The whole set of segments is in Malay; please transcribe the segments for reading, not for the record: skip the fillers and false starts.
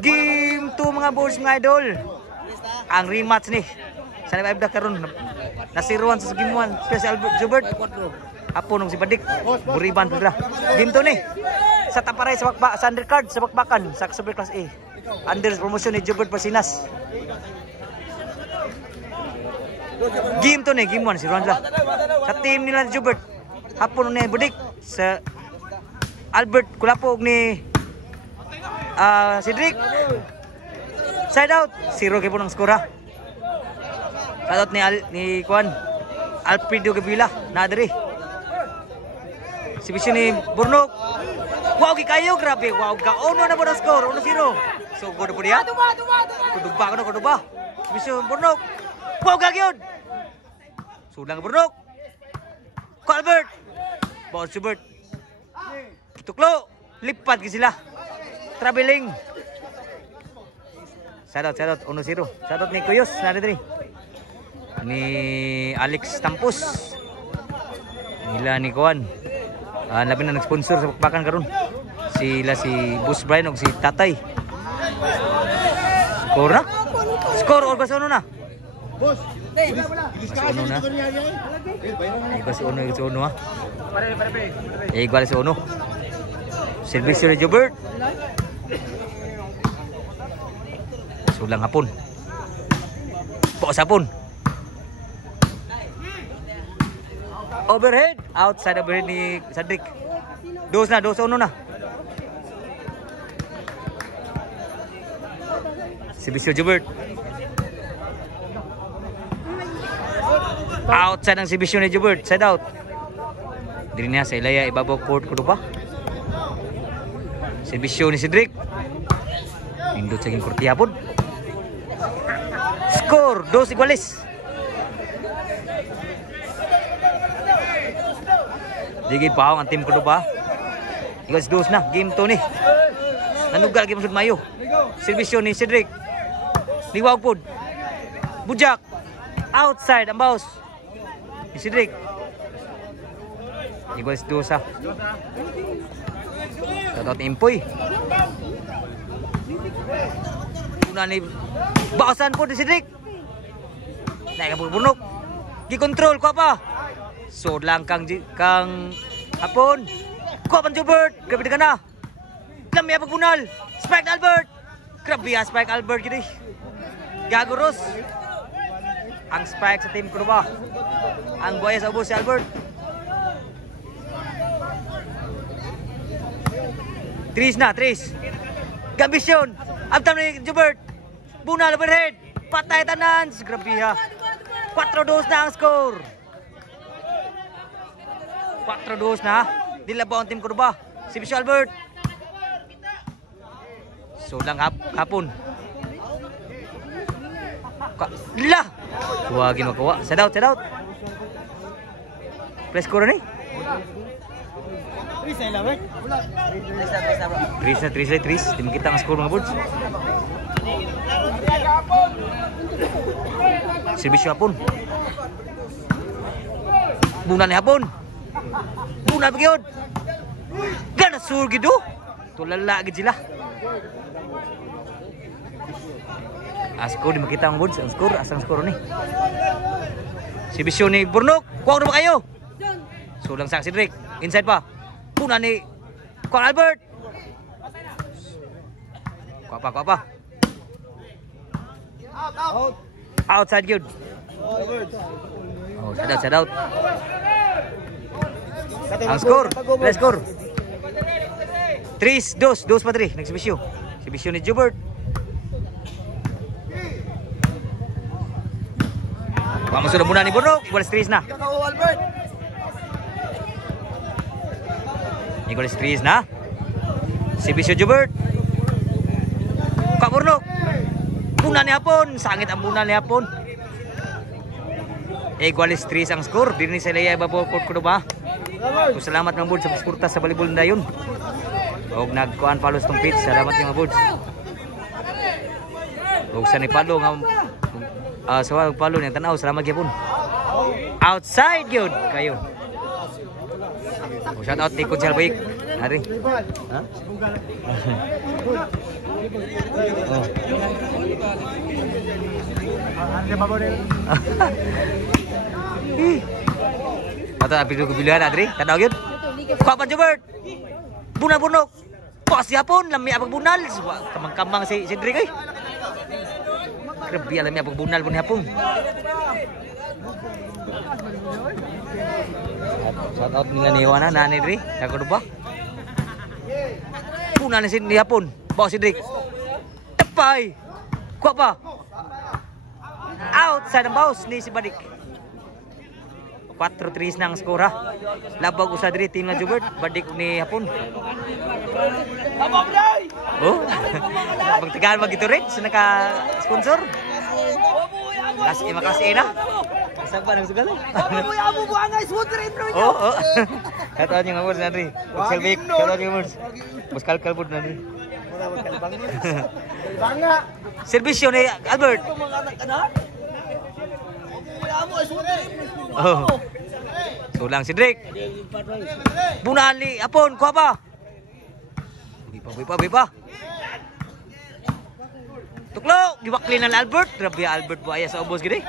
Game 2 mga boys mga idol. Ang rematch ni. Sa live na karon. Nasiruan sa game 1. Si Albert Jubert. Apo nung si Badik. Buriban pala. Game 2 ni. Sa Taparay sa bakba, sa undercard sa bakbakan sa Super Class A. Under promotion ni Jubert Pasinas. Game 2 ni, game 1 si Ronda. Sa team nila Jubert. Hapon ni Badik sa Albert Kulapog ni Cedric. Side out, 0 kay po ng skora. Side out ni Kwan Alfredo Gabila na diri. Si Bisyo ni Burnok. Wow, kayo grabe. Wow, ono na po ng score, 1-0. So, godo po niya. Kuduba. Si Bisyo Burnok. Wow, gagyod. Sulang Burnok. Ko Albert. Baon si Bert. Tuklo. Lipat ki sila. Traveling. Shoutout 1-0. Shoutout ni Kuyos na diri. Ni Alex Tampus. Nila ni Kuan. Labi na nag-sponsor sa bakbakan karon. Sila si Boss Brian og si Tatay. Score na? Score or basta na? Boss. Basta na. Basta uno ha. Igual sa uno. Servisyo ni Jubert. Sulang hapon. Pos hapon. Overhead. Outside overhead ni Cedric. 2-1 na. Servisyo Jubert. Outside ang servisyo ni Jubert. Side out. Diri niya sa Ilaya. Ibabaw court ko ba? Servisyo ni Cedric. Pindot sa kurti hapon. Score 2 iguales. Digi paong ang team ko ba? Iguales 2 na. Game 2 ni. Nanugal game sud mayo. Servisyo ni Cedric. Liwag pod. Bujak. Outside ang boss. Ni Cedric. Iguales 2 sa. Tatot impoy. Una ni bakasan po ni Cedric. Naik ka bunok. Gi-control ko pa. So lang kang hapon. Ko pan Jubert. Grabe ka na. Lamya pagbunal. Spike Albert. Grabe ya Spike Albert gini. Gagoros. Ang spike sa team ko ba? Ang buhaya sa ubos si Albert. Tris. Gambisyon. Abtam ni Jubert. Bunal overhead. Patay tanan. Grabe ha. 4-2 na ang score. 4-2 na. Dilabaw ang team ko ba? Si Bisyo Albert. So lang hapon. Lah. Huwagin makawa. Set out. Play score ni. 3 na. Di makita ang score mga boards. Servisyo hapon. Bunan ni hapon. Bunan pagyod. Gana sur gido. Tulala gid sila. Score di makita ang boards. Ang score, asang score ni. Servisyo ni Burnok. Kuwag na ba kayo? Sulang sa Cedric. Inside pa. Bunan ni Kuwang Albert. Kuwapa. Outside good. Oh, sad out. Ang score. Let's score. 3-2 pa 3. Nagsibisyo. Sibisyo ni Jubert. Vamos sudah muna ni Burnok. Iguales 3 na. Iguales 3 na. Sibisyo Jubert. Kak Burnok. Bunan ni hapon. Sangit ang bunan ni hapon. Iguales 3 ang score. Diri ni sa Ilaya ibabaw court ko ba? Salamat mga boards sa pagsuporta sa volleyball dayon. Og nagkuan follow tong pitch. Salamat mga boards. Og sa ni palo nga sa palo ni tanaw. Salamat gyapon. Outside yun kayo. Shout out ni Kunsel Baik. Hari. Ha? Oh. Atau api dulu kebilihan Adri, tanda yun. Kapan Jobert? Bunal-bunok. Pas yapon, lami abang bunal. Kamang-kamang si Cedric ay. Grabe lami abang bunal pun yapon. Shout out dengan Iwana nani Dri, jago dubah. Bunal ni sini yapon, bawa Cedric. Tepai. Kuat apa? Outside ng bounce ni si Badik. 4-3 nang skor ha. Labag usa diri team na Jobert, Badik ni hapon. Oh. Pagtigaan magito rin sa naka-sponsor. Kelas E kelas E na. Isa ba nang sugal? Amo mo ang sponsor intro niya. Oh. Kataon niyo ngamos na rin. Selvic, kataon niyo ngamos. Mas kalkal pud na rin. Banga. Servisyo ni Albert. Oh. Sulang Cedric. Bunali apon ko apa? Bipa. Tuklo, gibaklin ng Albert. Grabe Albert buaya sa ubos gini.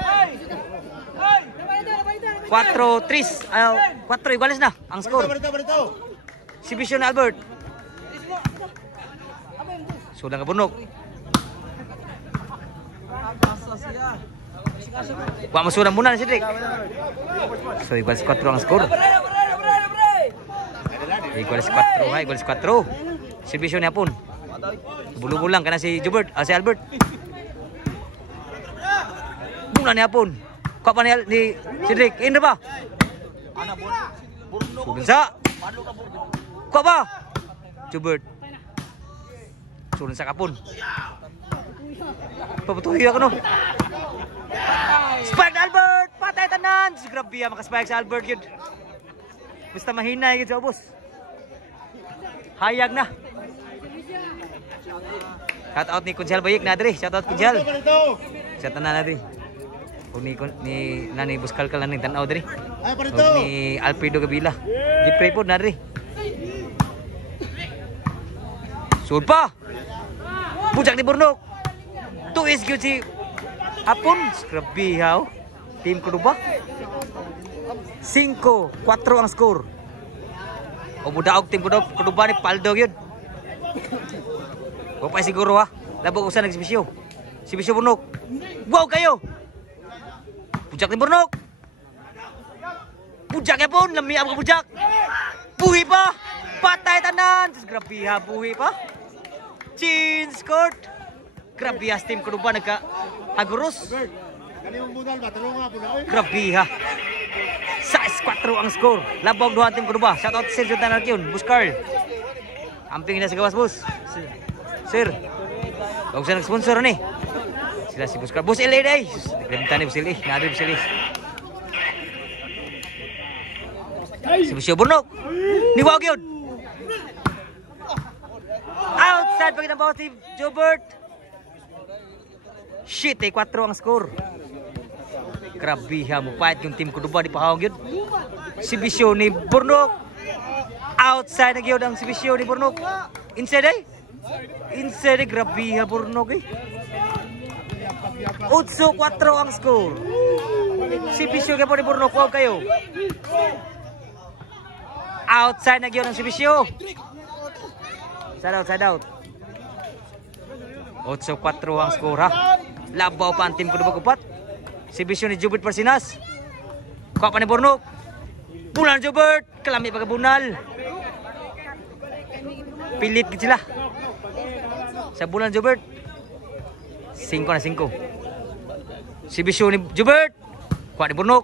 4-3. 4 iguales na ang score. Servisyo ni Albert. Sulang kabunog. Wah masunan muna na Cedric. So igual 4 ang score. Igual 4. Servisyo niya pun. Bulu-bulang kana si Jobert, si Albert. Muna niya pun. Kuha pa ni Cedric. Indra ba? Sudan sa. Kuha ba? Jobert. Sudan sa kapun. Papatuhi ako no. Spike Albert, patay tanan. Grabe maka-spike sa Albert yun. Basta mahina yun sa ubos. Hayag na. Shout out ni Kunjal Bayik na Adri. Shout out Kunjal. Sa tanan na Adri. Ni nani Buskal ka lang ni tanaw Adri. Ni Alfredo Gabila. Gipray po na Adri. Sud pa. Bujak ni Burnok. Tuis gyud si Apon, grabe haw. Team Kuduba. 5-4 ang score. O mudaog team Kuduba ni Paldo yun. O pa siguro ha. Labog usa nagsibisyo. Sibisyo Burnok. Wow kayo. Bujak ni Burnok. Bujak ya pun, lami ang bujak. Buhi pa. Patay tanan. Grabe ha, buhi pa. Chin scored. Grabe ha, team Kuduba nagka Aguros. Grabe ha. 6-4 ang score. Labog duha team Kuduba. Shout out Sir Jonathan Arkion, Buskar. Amping na sa gawas bus. Sir. Huwag siya nag-sponsor ni. Sila si Buskar. Bus LA day. Limtan ni Bus LA. Naari Bus LA. Si Busyo Burnok. Niwag yun. Outside pag inabaw si Jobert. Shit, 4 ang score. Grabe ha, mupait yung team Kuduba di pahawag yun. Si Bisyo ni Burnok. Outside na gyud ang si Bisyo ni Burnok. Inside eh. Inside eh, grabe ha Burnok eh. 8-4 ang score. Si Bisyo kaya po ni Burnok, huwag kayo. Outside na gyud ang si Bisyo. Side out. 8-4 ang score ha. Labaw pa ang team Kuduba kupat. Si Bisyo ni Jobert Parsinas. Kuha pa ni Burnok. Bulan Jobert. Kalami pagkabunal. Pilit gid sila. Sa bulan Jobert. 5 na 5. Si Bisyo ni Jobert. Kuha ni Burnok.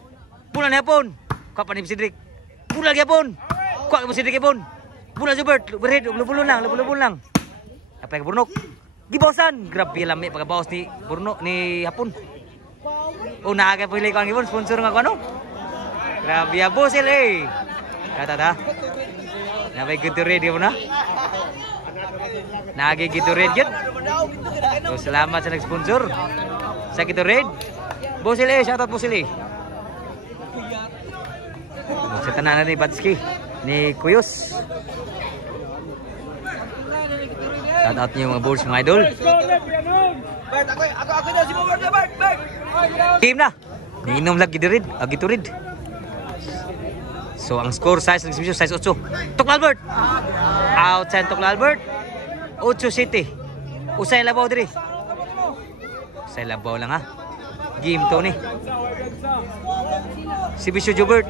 Bulan hapon. Kuha pa ni Cedric. Bulan hapon. Kuha ni Cedric hapon. Bulan Jobert. Berhed. Bulubulun lang. Apa yang Burnok? Di bawasan. Grabe lami pagkabawas ni Burnok ni hapon. Oh, nakakapili ko ang ibon. Sponsor nga ko ano? Grabe ya bosil eh. Kata. Nabay Gatorade mo na? Nagi Gatorade yun. So, salamat sa nag-sponsor. Sa Gatorade. Bosil eh. Shoutout bosil eh. Sa tanan na ni Batski. Ni Kuyos. Shout out niyo mga boards, mga idol. Bert, ako na si Bert, Bert. Team na. Niinom lagi dirid, agiturid. So ang score size ng exhibition size 8. Tukla Albert. Outside Tukla Albert. 8 City. Usay labaw diri. Usay labaw lang ha. Game to ni. Si Bisyo Jobert.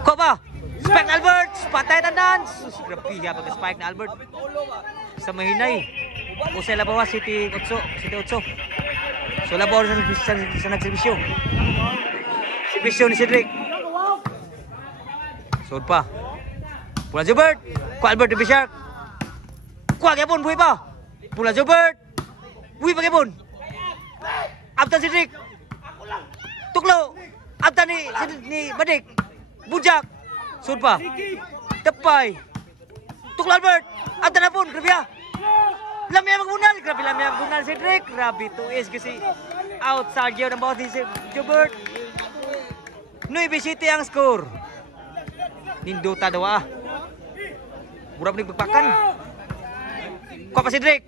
Ko ba? Spike na Albert. Patay tandan. Grabe ha pag-spike na Albert. Sa mahinay. Usay labaw ha City 8. City 8. So labaw sa nagsibisyo. Si Bisyo ni Cedric. Sud pa. Pula Jobert. Ko Albert de Bishark. Kuha gyapon buhi pa. Pula Jobert. Buhi pa gyapon. Abtan Cedric. Tuklo. Abtan ni Badik. Bujak. Sud pa. Tepay. Tuklo Albert. Abtan na pun. Grabe ha. Lamya magbunal. Grabe lamya magbunal Cedric. Grabe tuis kasi outside yun ang bawat ni Jobert. 9 City ang score. Ninduta daw ah. Murag ning pagpakan. Kuha pa Cedric.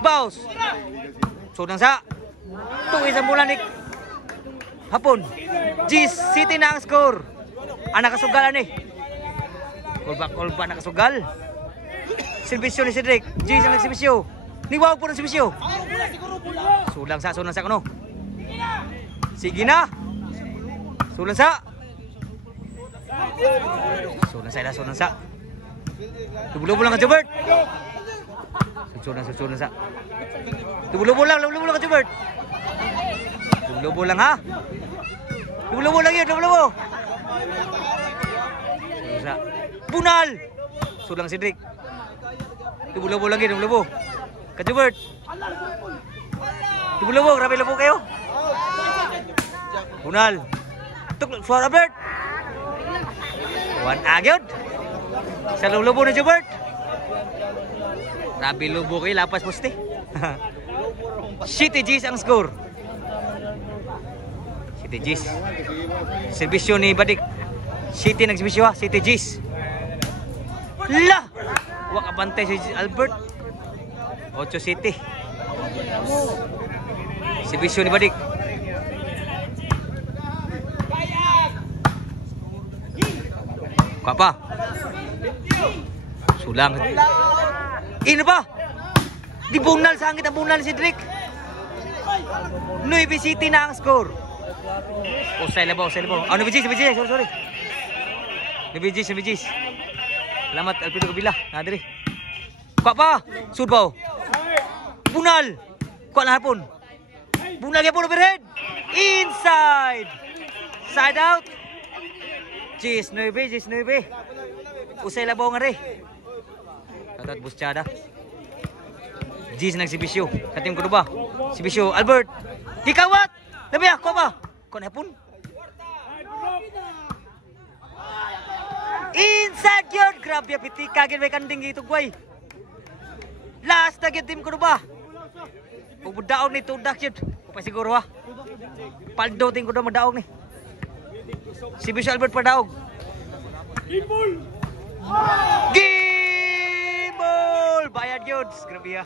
Baus. So nang sa. Tuwi sa mula ni hapon. Gis City na ang score. Anak kasugal ani. Kolba nakasugal. Servisyo ni Cedric. Gis ang nagservisyo. Niwag po ng servisyo. Sulang sa kuno. Sige na. Sulang sa. Sulang sa. Lubo-lubo lang ka Jobert. Sulang sa. Lubo-lubo lang ka Jobert. Lubo-lubo lang ha. Lubo-lubo lang yun, lubo-lubo. Sulang sa. Bunal. Sulang Cedric. Lubo-lubo lang yun, lubo-lubo. Ka Jobert. Lubo-lubo, grabe lubo kayo. Bunal. Tuk suara Albert. Wan agyod. Sa lubo na Jobert. Grabe lubo kay lapas poste. City G's ang score. City G's. Servisyo ni Badik. City nagservisyo ha, City G's. La! Wa ka bantay si Albert. 8 City. Servisyo ni Badik. Apa? Sulang. Ini ba? Di bunal sa angit ang bunal si Cedric. 9 City na ang score. Usay labaw. Ano Bijis, sorry. Ni Bijis. Selamat Alfredo Kabila. Na diri. Kuha pa. Sudbaw. Bunal. Kuha na hapon. Bunal gyapon overhead. Inside. Side out. Gis 9. Usay labaw nga re. Tatat busyada. Gis nagsibisyo. Sa team ko ba? Sibisyo Albert. Dikawat. Labi ako ba? Kon hapon. Inside yun. Grabe pitika gid may kanding gito gway. Last na gid team ko ba? Ug mudaog ni tudak yun. Pa siguro ha. Paldo ting ko do mudaog ni. Si Bisyo Albert Padaog. Gimbal! Bayad yun. Grabe ha.